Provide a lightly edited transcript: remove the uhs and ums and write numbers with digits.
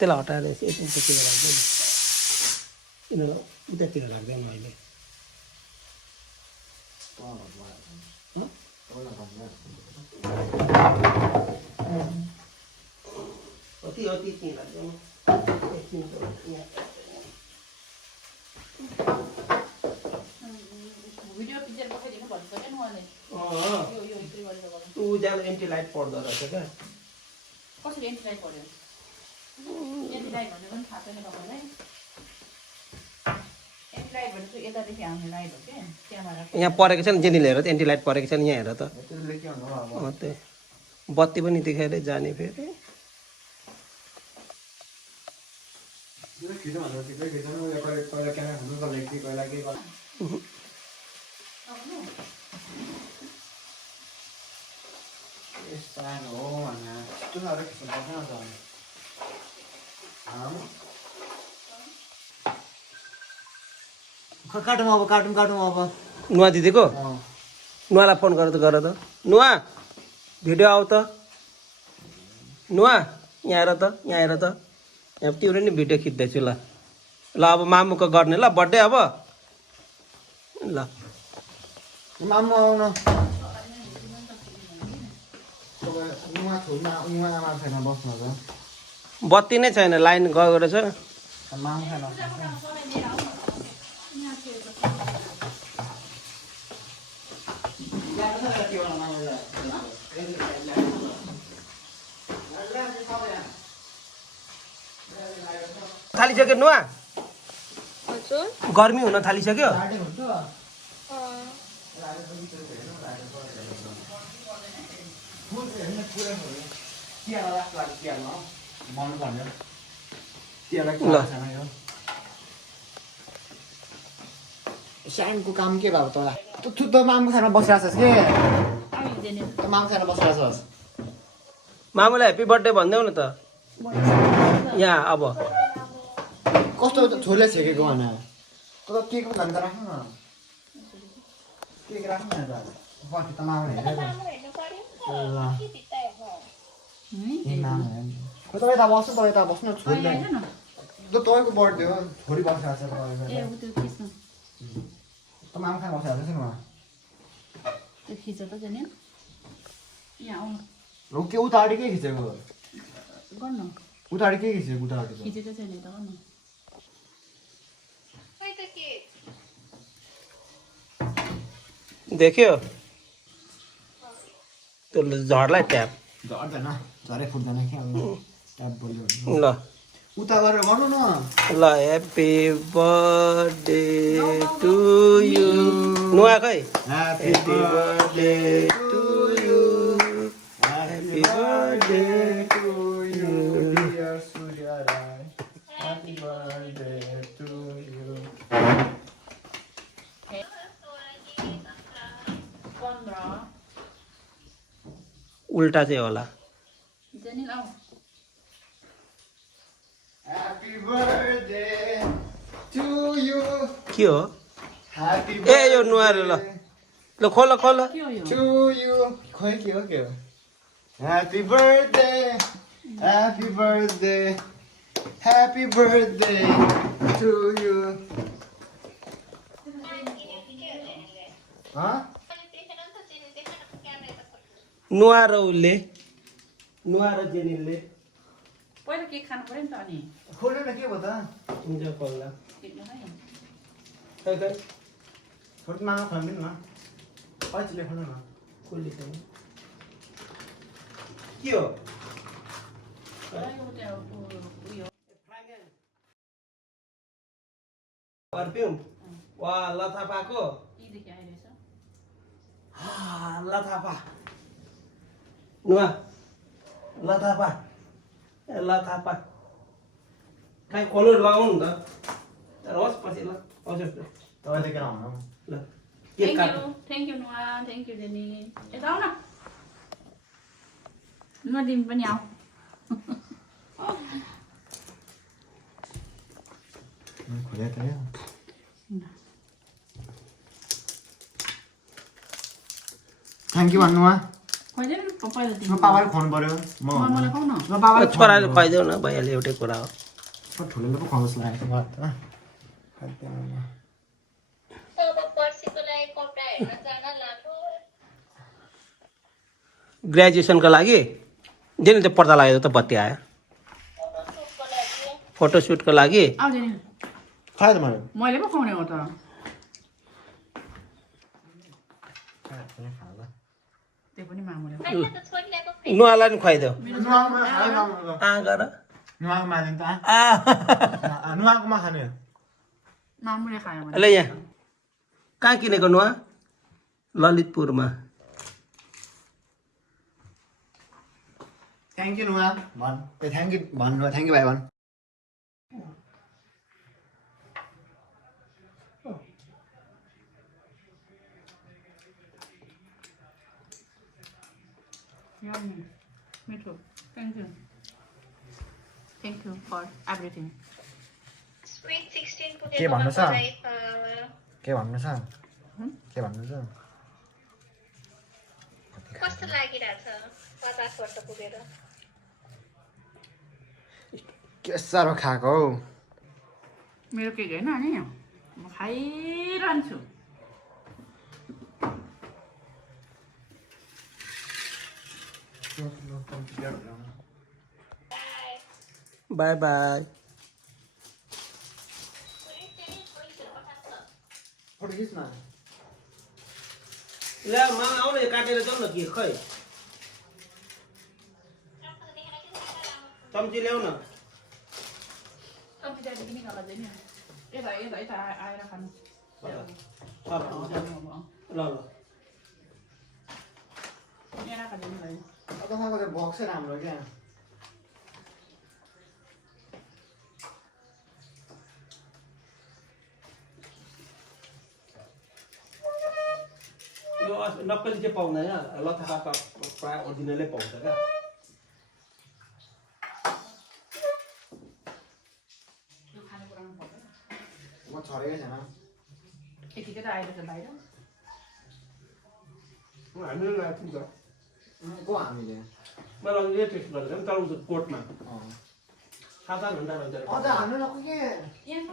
त्यसलाई हटाएर यतितिर लाग्दैन किन उतातिर लाग्दैन अहिले अति अति त्यहीँ लाग्दैन भिडियो पिक्चर पठाइदिनु भन्नु पर्यो नि उहाँले यो इन्ट्री गरेर गर्नु उज्यालो एन्टी लाइट पर्दो रहेछ क्या कसरी एन्टी लाइट पर्यो एन्टी लाइट भनेको पनि थाहा छैन तपाईँलाई एन्टी लाइट भनेको यतादेखि आउने लाइट हो क्या क्यामेरा यहाँ परेको छ नि जेनिल हेर त एन्टी लाइट परेको छ नि यहाँ हेर त त्यही बत्ती पनि देखाएरै जाने फेरि काटौँ अब काटौँ अब नुवा दिदीको नुवालाई फोन गर त नुवा भिडियो आऊ त नुवा यहाँ हेर त यहाँ तिम्रो नि भिडियो खिच्दैछु ल अब मामुको गर्ने ल बर्थडे अब ल मामु आउन बत्ती नै छैन लाइन गएको रहेछ मामु छैन थालिसक्यो नुवा गर्मी हुन थालिसक्यो साइनको काम के भयो तँलाई त मामु खाना बसिरहेको छस् के त मामु खाना बसिरहेको छस् मामुलाई ह्याप्पी बर्थडे भनिदेऊ न त यहाँ अब कस्तो छोरीले छेकेको भन त केक पनि धन्दा राख्नु न केक राख्नु न पछि त मामु हेरेको तपाईँ यता बस्नु तपाईँ यता बस्नु छोरीले तपाईँको बर्थडे हो छोरी बसिरहेको छ त मामु खाना बसिरहेको छ नि त्यो खिच त जाने यहाँ आउनु हो के उताडि के खिचेको गर्नु उताडि के खिचेको उताडि खिचेको छैन त गर्नु देख्यो त्यो झर्ला ट्याप झर्दैन झरै फुट्दैन क्या ट्याप बोल्यो ल उता गरेर गर्नु न ल ह्याप्पी बर्थडे टु यु नुवा खै happy birthday to you happy birthday to you dear Surya Rai happy birthday to you उल्टा चाहिँ होला जेनिल आऊ ह्याप्पी बर्थडे टु यु के हो ह्याप्पी ए यो नुहारे ल ल खोल खोल के हो यो टु यु खोइ के हो happy birthday happy birthday happy birthday to you Nuha र उसले नुहा र जेनिलले पहिला केक खानु पर्यो नि त अनि खोल्नु न के भयो त हुन्छ खोल्ला खिच्नु है खै खै छोटो मामा खुवाइदिनु न पछि लेख्नु न खोलिसक्यो के हो पर्फ्युम वा लथापाको यीदेखि आइरहेछ लथापा नुहा लथापा ए लथापा कहीँ खोलो लगाउनु नि त होस् पछि ल हजुर तपाईँले के आउनु ल केक काट थ्याङ्क यू नुवा थ्याङ्क यू जेनी यता आऊ न नुवा तिमी पनि आऊ खोले त थ्याङ्क यू भन्नु खुवाइदिनु न पहिला म दिनु पापाले खुवाउनु पर्यो म मलाई खुवाउ न म पापाले छोराले खुवाइदेऊ न भइहाल्यो एउटै कुरा हो ठुलोले पो खुवाउँछ लागेको भयो त ग्रेजुएसनको लागि जेन त्यो पर्दा लागेको त बत्ती आयो फोटोसुटको लागि आउँदैन खायो त मैले मैले पो खुवाउने हो त त्यो पनि मामुले नुहालाई नि खुवाइदेऊ नुहाकोमा खायो गर नुहाकोमा खाने त आ नुहाकोमा खाने मामुले खायो भने ल यहाँ कहाँ किनेको नुहा ललितपुरमा थ्याङ्क यू नुहा भन ए थ्याङ्क यू भन नुहा थ्याङ्क यू भाइ भन Yummy. Me too. Thank you. Thank you for everything. Sweet 16 के भन्नु छ पुगेको के भन्नु छ के भन्नु छ कस्तो लागिरहेछ 50 वर्ष पुगेर के साह्रो खाएको हौ मेरो केक होइन नि म खाइरहन्छु बाई बाई फोटो खिच्न ल मामा आउन काटेर जाउँ न कि खै चम्ची ल्याउ न कम्ती चाहियो कि निकाल्दा चाहिँ नि यता यता यता आएर खानु ल ल यहाँ राख दिनु भयो तपाईँको त्यो बक्सै राम्रो क्या यो नक्कली चाहिँ पाउँदैन लथापा प्रायः ओरिजिनलै पाउँछ क्या यो खानेकुरा पनि पर्दैन म छरेकै छैन यतिकै त आइरहेछ बाहिर हामीले लाग्छ नि त को हामीले मलाई अघि टेस्ट गरेर पनि चलाउँछ कोर्टमा 7-8 घन्टा भन्छ अझ हाल्नु नको के यहाँ त